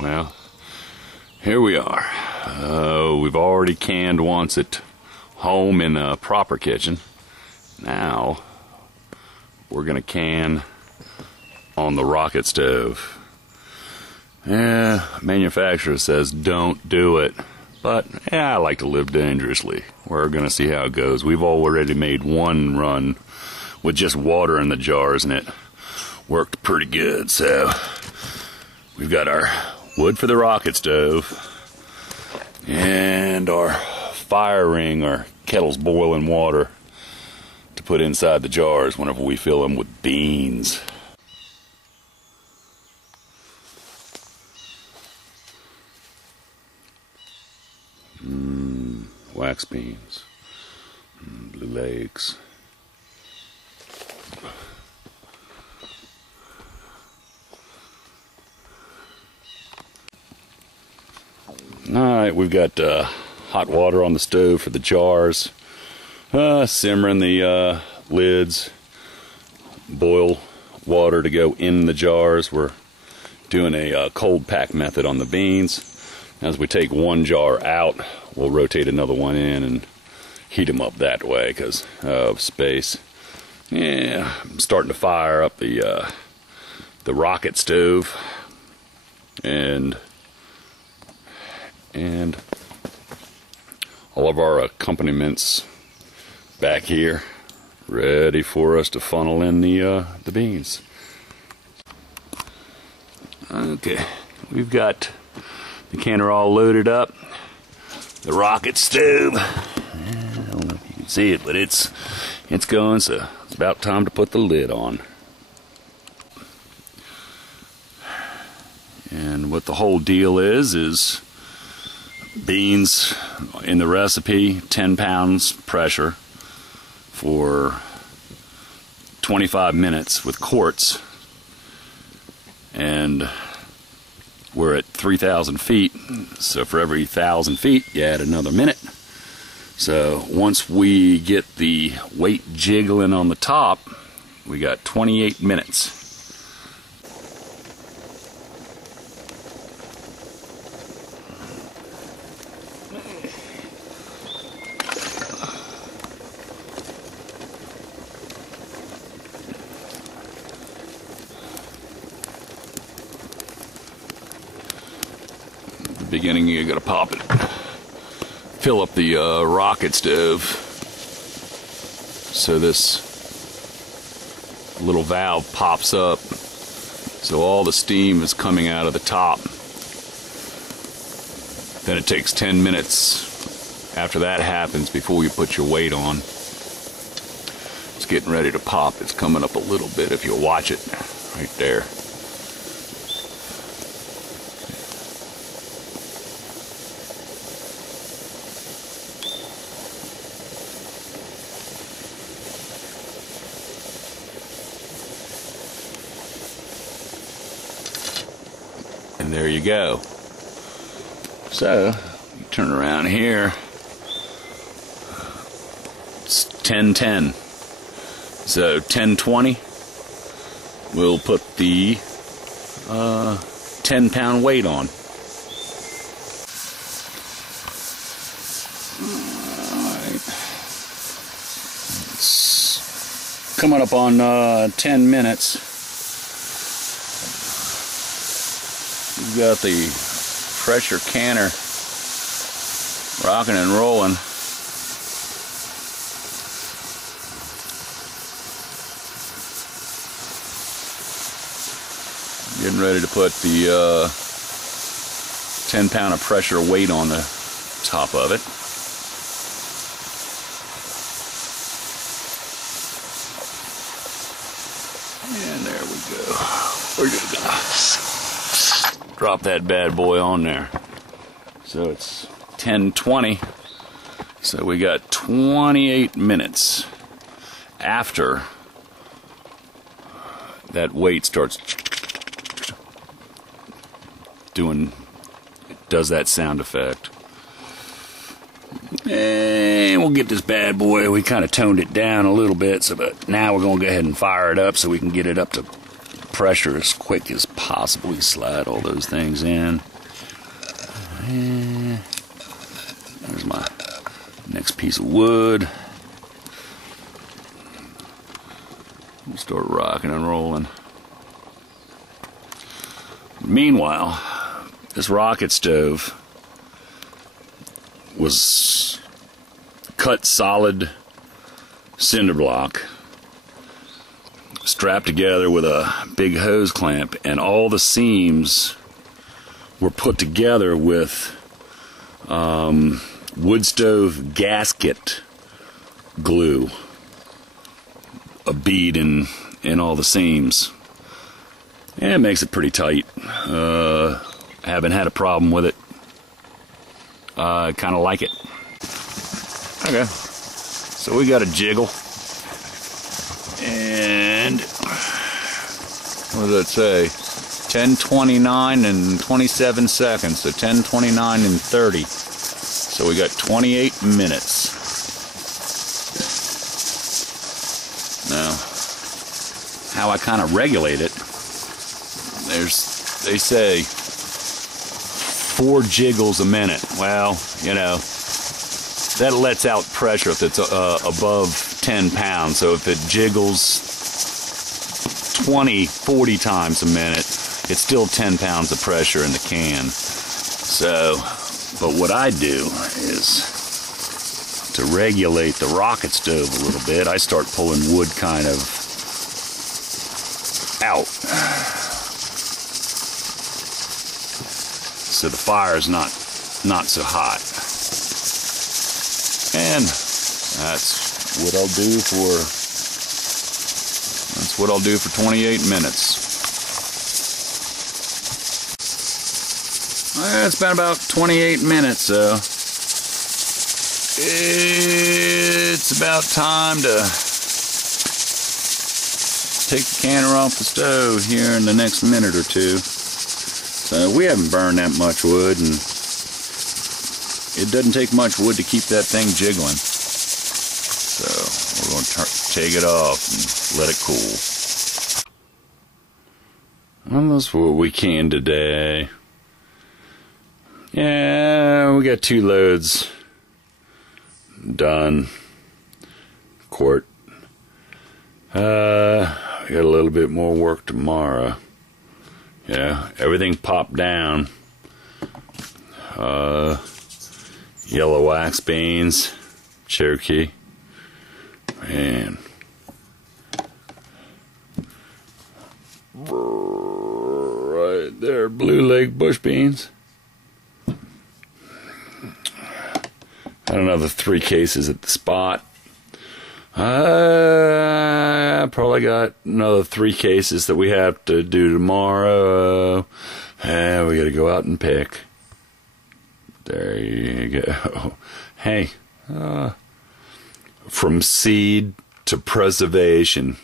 Well, here we are. We've already canned once at home in a proper kitchen. Now we're gonna can on the rocket stove. Yeah, manufacturer says don't do it, but yeah, I like to live dangerously. We're gonna see how it goes. We've already made one run with just water in the jars, and it worked pretty good. So we've got our wood for the rocket stove and our fire ring, our kettle's boiling water to put inside the jars whenever we fill them with beans. Wax beans, blue legs. Alright, we've got hot water on the stove for the jars, simmering the lids, boil water to go in the jars. We're doing a cold pack method on the beans. As we take one jar out, we'll rotate another one in and heat them up that way because of space. Yeah, I'm starting to fire up the rocket stove and all of our accompaniments back here, ready for us to funnel in the beans. Okay, we've got the canner all loaded up. The rocket stove. I don't know if you can see it, but it's going, so it's about time to put the lid on. And what the whole deal is beans in the recipe, 10 pounds pressure for 25 minutes with quarts. And we're at 3,000 feet, so for every 1,000 feet, you add another minute. So once we get the weight jiggling on the top, we got 28 minutes. Beginning, you gotta pop it, fill up the rocket stove, so this little valve pops up, so all the steam is coming out of the top. Then it takes 10 minutes after that happens before you put your weight on. It's getting ready to pop. It's coming up a little bit if you'll watch it right there. And there you go. So, you turn around here. It's 10:10. So 10:20, we'll put the 10-pound weight on. Alright. It's coming up on 10 minutes. We've got the pressure canner rocking and rolling. Getting ready to put the 10-pound of pressure weight on the top of it. And there we go. We're gonna drop that bad boy on there. So it's 10:20. So we got 28 minutes after that weight starts does that sound effect. And we'll get this bad boy, we kind of toned it down a little bit, so but now we're going to go ahead and fire it up so we can get it up to pressure as quick as possible. possibly slide all those things in. And there's my next piece of wood. We'll start rocking and rolling. Meanwhile, this rocket stove was cut solid cinder block, strapped together with a big hose clamp, and all the seams were put together with wood stove gasket glue, a bead in all the seams. And it makes it pretty tight. Haven't had a problem with it. I kind of like it. Okay, so we got a jiggle, and what does that say? 10:29 and 27 seconds, so 10:29 and 30. So we got 28 minutes. Now, how I kind of regulate it, they say 4 jiggles a minute. Well, you know, that lets out pressure if it's above 10 pounds. So if it jiggles 20, 40 times a minute, it's still 10 pounds of pressure in the can. So, but what I do is, to regulate the rocket stove a little bit, I start pulling wood kind of out, so the fire is not so hot. And that's what I'll do for 28 minutes. It's been about 28 minutes, so it's about time to take the canner off the stove here in the next minute or two. So we haven't burned that much wood, and it doesn't take much wood to keep that thing jiggling. So we're going to take it off and let it cool. And that's what we can today. Yeah, we got 2 loads done. Quart. We got a little bit more work tomorrow. Yeah, everything popped down. Yellow wax beans, Cherokee, and right there, blue leg bush beans. Had another 3 cases at the spot. Probably got another 3 cases that we have to do tomorrow. And we got to go out and pick. There you go. Hey, from seed to preservation.